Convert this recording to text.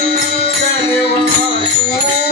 再给我喝。